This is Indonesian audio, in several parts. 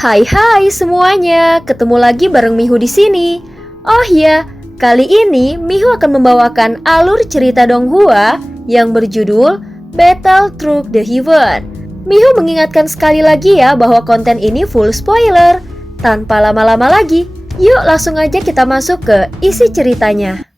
Hai semuanya, ketemu lagi bareng Mihu di sini. Oh ya, kali ini Mihu akan membawakan alur cerita Donghua yang berjudul Battle Through the Heaven. Mihu mengingatkan sekali lagi ya bahwa konten ini full spoiler. Tanpa lama-lama lagi, yuk langsung aja kita masuk ke isi ceritanya.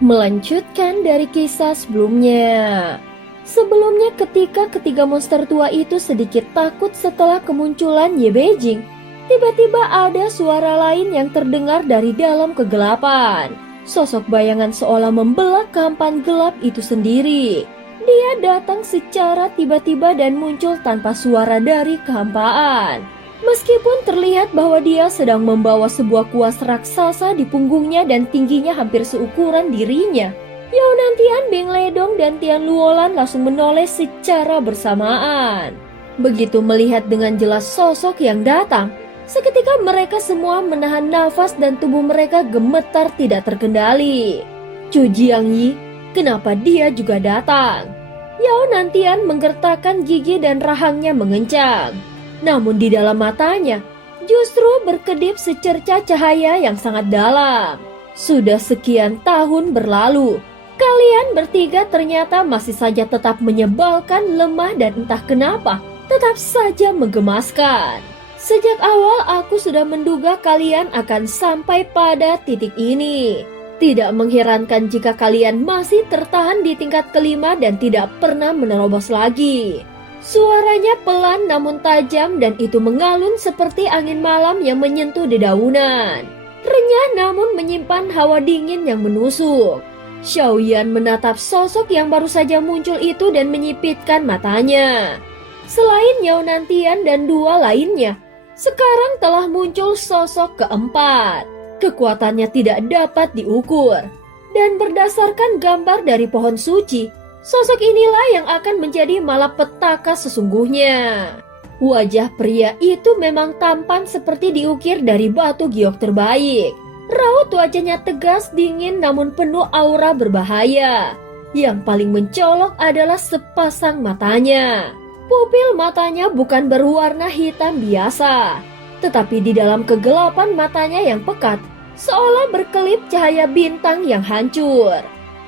Melanjutkan dari kisah sebelumnya. Sebelumnya ketika ketiga monster tua itu sedikit takut setelah kemunculan Ye Beijing, tiba-tiba ada suara lain yang terdengar dari dalam kegelapan. Sosok bayangan seolah membelah kehampaan gelap itu sendiri. Dia datang secara tiba-tiba dan muncul tanpa suara dari kehampaan. Meskipun terlihat bahwa dia sedang membawa sebuah kuas raksasa di punggungnya dan tingginya hampir seukuran dirinya, Yao Nantian, Beng Ledong, dan Tian Luolan langsung menoleh secara bersamaan. Begitu melihat dengan jelas sosok yang datang, seketika mereka semua menahan nafas dan tubuh mereka gemetar tidak terkendali. Chu Jiangyi, kenapa dia juga datang? Yao Nantian menggertakkan gigi dan rahangnya mengencang. Namun di dalam matanya justru berkedip secercah cahaya yang sangat dalam. Sudah sekian tahun berlalu, kalian bertiga ternyata masih saja tetap menyebalkan, lemah, dan entah kenapa tetap saja menggemaskan. Sejak awal aku sudah menduga kalian akan sampai pada titik ini. Tidak mengherankan jika kalian masih tertahan di tingkat kelima dan tidak pernah menerobos lagi. Suaranya pelan namun tajam dan itu mengalun seperti angin malam yang menyentuh dedaunan. Renyah namun menyimpan hawa dingin yang menusuk. Xiaoyan menatap sosok yang baru saja muncul itu dan menyipitkan matanya. Selain Yao Nantian dan dua lainnya, sekarang telah muncul sosok keempat. Kekuatannya tidak dapat diukur. Dan berdasarkan gambar dari pohon suci, sosok inilah yang akan menjadi malapetaka sesungguhnya. Wajah pria itu memang tampan seperti diukir dari batu giok terbaik. Raut wajahnya tegas, dingin, namun penuh aura berbahaya. Yang paling mencolok adalah sepasang matanya. Pupil matanya bukan berwarna hitam biasa, tetapi di dalam kegelapan matanya yang pekat, seolah berkelip cahaya bintang yang hancur.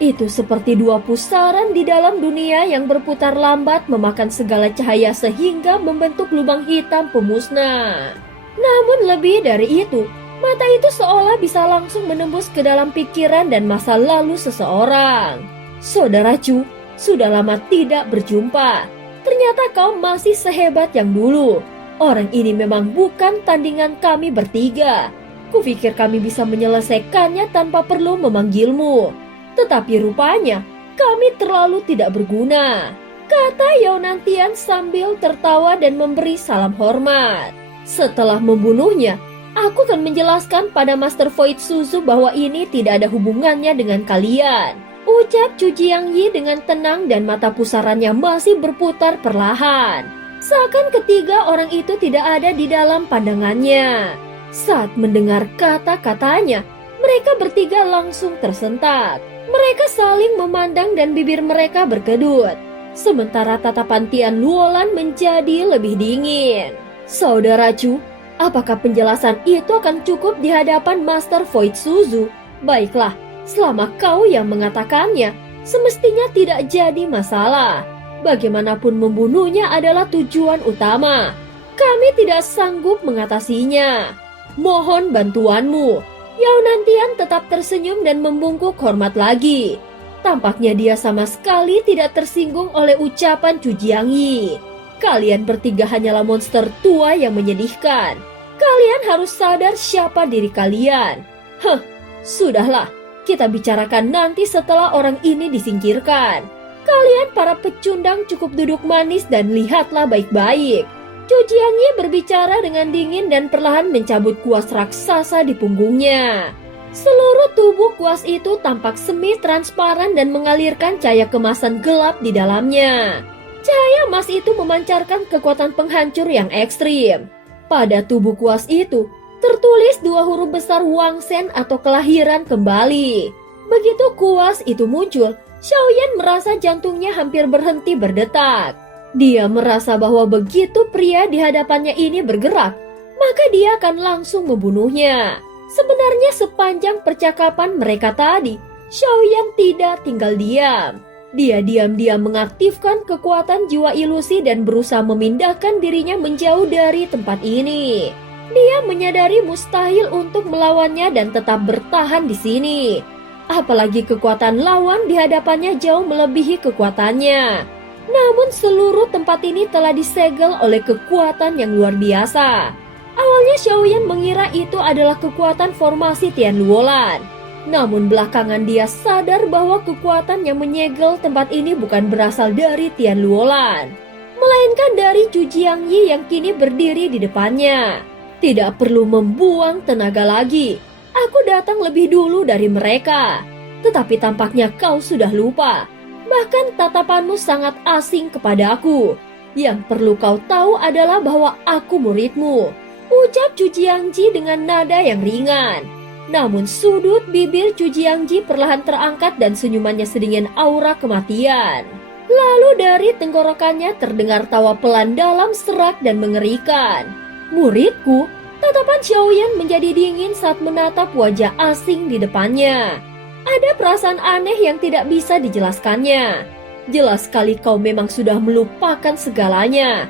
Itu seperti dua pusaran di dalam dunia yang berputar lambat memakan segala cahaya sehingga membentuk lubang hitam pemusnah. Namun lebih dari itu, mata itu seolah bisa langsung menembus ke dalam pikiran dan masa lalu seseorang. Saudara Chu, sudah lama tidak berjumpa. Ternyata kau masih sehebat yang dulu. Orang ini memang bukan tandingan kami bertiga. Kupikir kami bisa menyelesaikannya tanpa perlu memanggilmu. Tetapi rupanya kami terlalu tidak berguna, kata Yao Nantian sambil tertawa dan memberi salam hormat. Setelah membunuhnya, aku akan menjelaskan pada Master Void Suzu bahwa ini tidak ada hubungannya dengan kalian, ucap Chu Jiangyi dengan tenang dan mata pusarannya masih berputar perlahan. Seakan ketiga orang itu tidak ada di dalam pandangannya. Saat mendengar kata-katanya, mereka bertiga langsung tersentak. Mereka saling memandang dan bibir mereka berkedut. Sementara tatapan Tian Luolan menjadi lebih dingin. Saudara Chu, apakah penjelasan itu akan cukup di hadapan Master Void Suzu? Baiklah, selama kau yang mengatakannya, semestinya tidak jadi masalah. Bagaimanapun membunuhnya adalah tujuan utama. Kami tidak sanggup mengatasinya. Mohon bantuanmu. Yao Nantian tetap tersenyum dan membungkuk hormat lagi. Tampaknya dia sama sekali tidak tersinggung oleh ucapan Chu Jiangyi. Kalian bertiga hanyalah monster tua yang menyedihkan. Kalian harus sadar siapa diri kalian. Sudahlah, kita bicarakan nanti setelah orang ini disingkirkan. Kalian para pecundang cukup duduk manis dan lihatlah baik-baik. Chu Jiangyi berbicara dengan dingin dan perlahan mencabut kuas raksasa di punggungnya. Seluruh tubuh kuas itu tampak semi transparan dan mengalirkan cahaya kemasan gelap di dalamnya. Cahaya emas itu memancarkan kekuatan penghancur yang ekstrim. Pada tubuh kuas itu tertulis dua huruf besar Wang Shen atau kelahiran kembali. Begitu kuas itu muncul, Xiaoyan merasa jantungnya hampir berhenti berdetak. Dia merasa bahwa begitu pria di hadapannya ini bergerak, maka dia akan langsung membunuhnya. Sebenarnya sepanjang percakapan mereka tadi, Xiaoyan tidak tinggal diam. Dia diam-diam mengaktifkan kekuatan jiwa ilusi dan berusaha memindahkan dirinya menjauh dari tempat ini. Dia menyadari mustahil untuk melawannya dan tetap bertahan di sini. Apalagi kekuatan lawan di hadapannya jauh melebihi kekuatannya. Namun seluruh tempat ini telah disegel oleh kekuatan yang luar biasa. Awalnya Xiaoyan mengira itu adalah kekuatan formasi Tian Luolan. Namun belakangan dia sadar bahwa kekuatan yang menyegel tempat ini bukan berasal dari Tian Luolan, melainkan dari Zhu Jiangyi yang kini berdiri di depannya. Tidak perlu membuang tenaga lagi. Aku datang lebih dulu dari mereka. Tetapi tampaknya kau sudah lupa. Bahkan tatapanmu sangat asing kepadaku. Yang perlu kau tahu adalah bahwa aku muridmu, ucap Zhu Jiangji dengan nada yang ringan. Namun sudut bibir Zhu Jiangji perlahan terangkat dan senyumannya sedingin aura kematian. Lalu dari tenggorokannya terdengar tawa pelan dalam serak dan mengerikan. Muridku, tatapan Xiaoyan menjadi dingin saat menatap wajah asing di depannya. Ada perasaan aneh yang tidak bisa dijelaskannya. Jelas sekali kau memang sudah melupakan segalanya.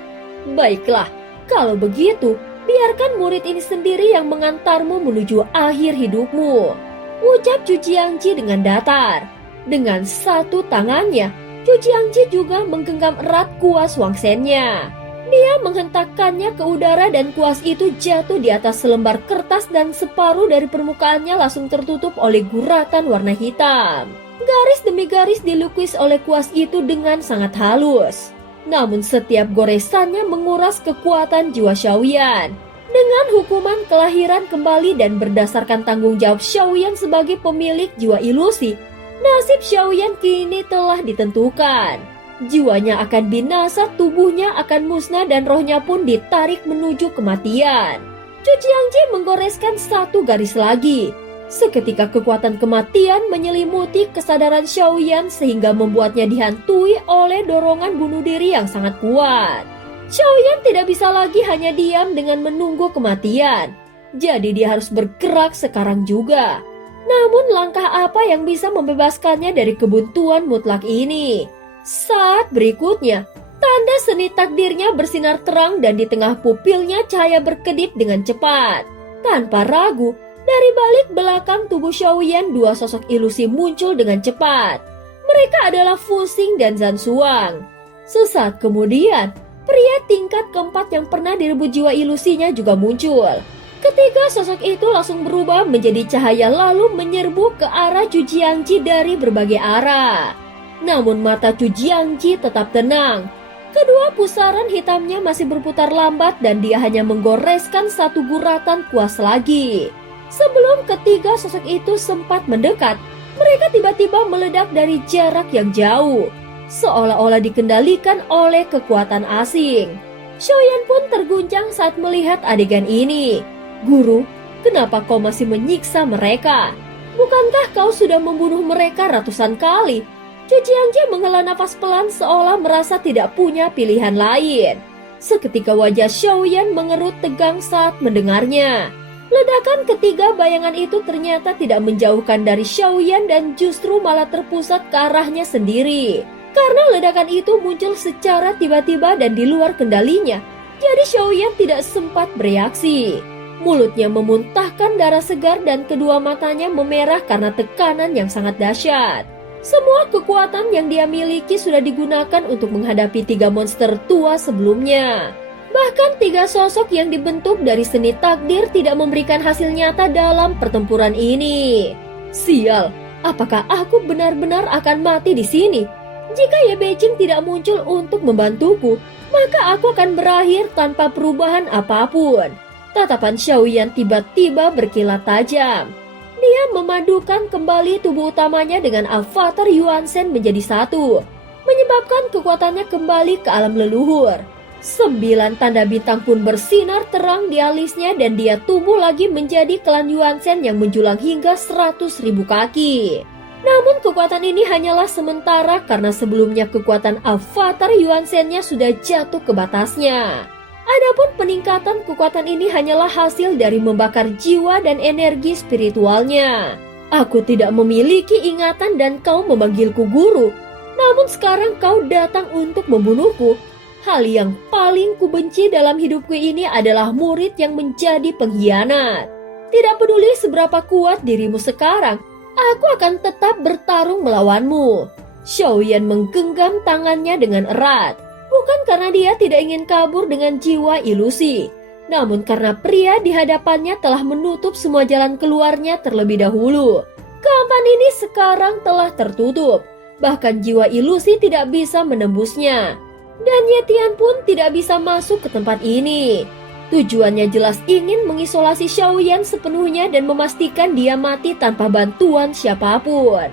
Baiklah, kalau begitu, biarkan murid ini sendiri yang mengantarmu menuju akhir hidupmu, ucap Zhu Jiangji dengan datar. Dengan satu tangannya, Zhu Jiangji juga menggenggam erat kuas wangsennya. Dia menghentakkannya ke udara dan kuas itu jatuh di atas selembar kertas dan separuh dari permukaannya langsung tertutup oleh guratan warna hitam. Garis demi garis dilukis oleh kuas itu dengan sangat halus. Namun setiap goresannya menguras kekuatan jiwa Xiaoyan. Dengan hukuman kelahiran kembali dan berdasarkan tanggung jawab Xiaoyan sebagai pemilik jiwa ilusi, nasib Xiaoyan kini telah ditentukan. Jiwanya akan binasa, tubuhnya akan musnah dan rohnya pun ditarik menuju kematian. Zhu Jiangji menggoreskan satu garis lagi. Seketika kekuatan kematian menyelimuti kesadaran Xiaoyan sehingga membuatnya dihantui oleh dorongan bunuh diri yang sangat kuat. Xiaoyan tidak bisa lagi hanya diam dengan menunggu kematian. Jadi dia harus bergerak sekarang juga. Namun langkah apa yang bisa membebaskannya dari kebuntuan mutlak ini? Saat berikutnya, tanda seni takdirnya bersinar terang dan di tengah pupilnya cahaya berkedip dengan cepat. Tanpa ragu, dari balik belakang tubuh Xiaoyan dua sosok ilusi muncul dengan cepat. Mereka adalah Fu Xing dan Zhan Suang. Sesaat kemudian, pria tingkat keempat yang pernah direbut jiwa ilusinya juga muncul. Ketiga sosok itu langsung berubah menjadi cahaya lalu menyerbu ke arah Zhu Jiangji dari berbagai arah. Namun mata Zhu Jiangji tetap tenang. Kedua pusaran hitamnya masih berputar lambat dan dia hanya menggoreskan satu guratan kuas lagi. Sebelum ketiga sosok itu sempat mendekat, mereka tiba-tiba meledak dari jarak yang jauh, seolah-olah dikendalikan oleh kekuatan asing. Xiaoyan pun terguncang saat melihat adegan ini. Guru, kenapa kau masih menyiksa mereka? Bukankah kau sudah membunuh mereka ratusan kali? Zhu Jiangji menghela nafas pelan seolah merasa tidak punya pilihan lain. Seketika wajah Xiaoyan mengerut tegang saat mendengarnya. Ledakan ketiga bayangan itu ternyata tidak menjauhkan dari Xiaoyan dan justru malah terpusat ke arahnya sendiri. Karena ledakan itu muncul secara tiba-tiba dan di luar kendalinya, jadi Xiaoyan tidak sempat bereaksi. Mulutnya memuntahkan darah segar dan kedua matanya memerah karena tekanan yang sangat dahsyat. Semua kekuatan yang dia miliki sudah digunakan untuk menghadapi tiga monster tua sebelumnya. Bahkan tiga sosok yang dibentuk dari seni takdir tidak memberikan hasil nyata dalam pertempuran ini. Sial, apakah aku benar-benar akan mati di sini? Jika Ye Beijing tidak muncul untuk membantuku, maka aku akan berakhir tanpa perubahan apapun. Tatapan Xiaoyan tiba-tiba berkilat tajam. Dia memadukan kembali tubuh utamanya dengan avatar Yuan Shen menjadi satu, menyebabkan kekuatannya kembali ke alam leluhur. 9 tanda bintang pun bersinar terang di alisnya dan dia tumbuh lagi menjadi klan Yuan Shen yang menjulang hingga 100.000 kaki. Namun kekuatan ini hanyalah sementara karena sebelumnya kekuatan avatar Yuan Shen-nya sudah jatuh ke batasnya. Adapun peningkatan kekuatan ini hanyalah hasil dari membakar jiwa dan energi spiritualnya. Aku tidak memiliki ingatan dan kau memanggilku guru. Namun sekarang kau datang untuk membunuhku. Hal yang paling kubenci dalam hidupku ini adalah murid yang menjadi pengkhianat. Tidak peduli seberapa kuat dirimu sekarang, aku akan tetap bertarung melawanmu. Xiaoyan menggenggam tangannya dengan erat. Bukan karena dia tidak ingin kabur dengan jiwa ilusi, namun karena pria di hadapannya telah menutup semua jalan keluarnya terlebih dahulu. Keamanan ini sekarang telah tertutup, bahkan jiwa ilusi tidak bisa menembusnya. Dan Yetian pun tidak bisa masuk ke tempat ini. Tujuannya jelas ingin mengisolasi Xiaoyan sepenuhnya dan memastikan dia mati tanpa bantuan siapapun.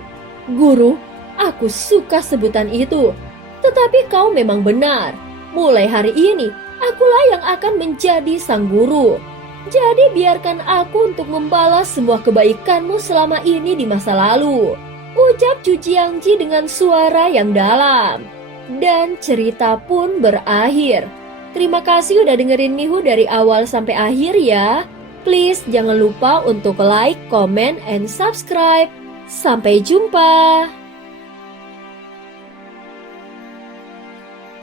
Guru, aku suka sebutan itu. Tetapi kau memang benar. Mulai hari ini, akulah yang akan menjadi sang guru. Jadi biarkan aku untuk membalas semua kebaikanmu selama ini di masa lalu. Ucap Zhu Jiangji dengan suara yang dalam. Dan cerita pun berakhir. Terima kasih udah dengerin Mihu dari awal sampai akhir ya. Please jangan lupa untuk like, comment, and subscribe. Sampai jumpa.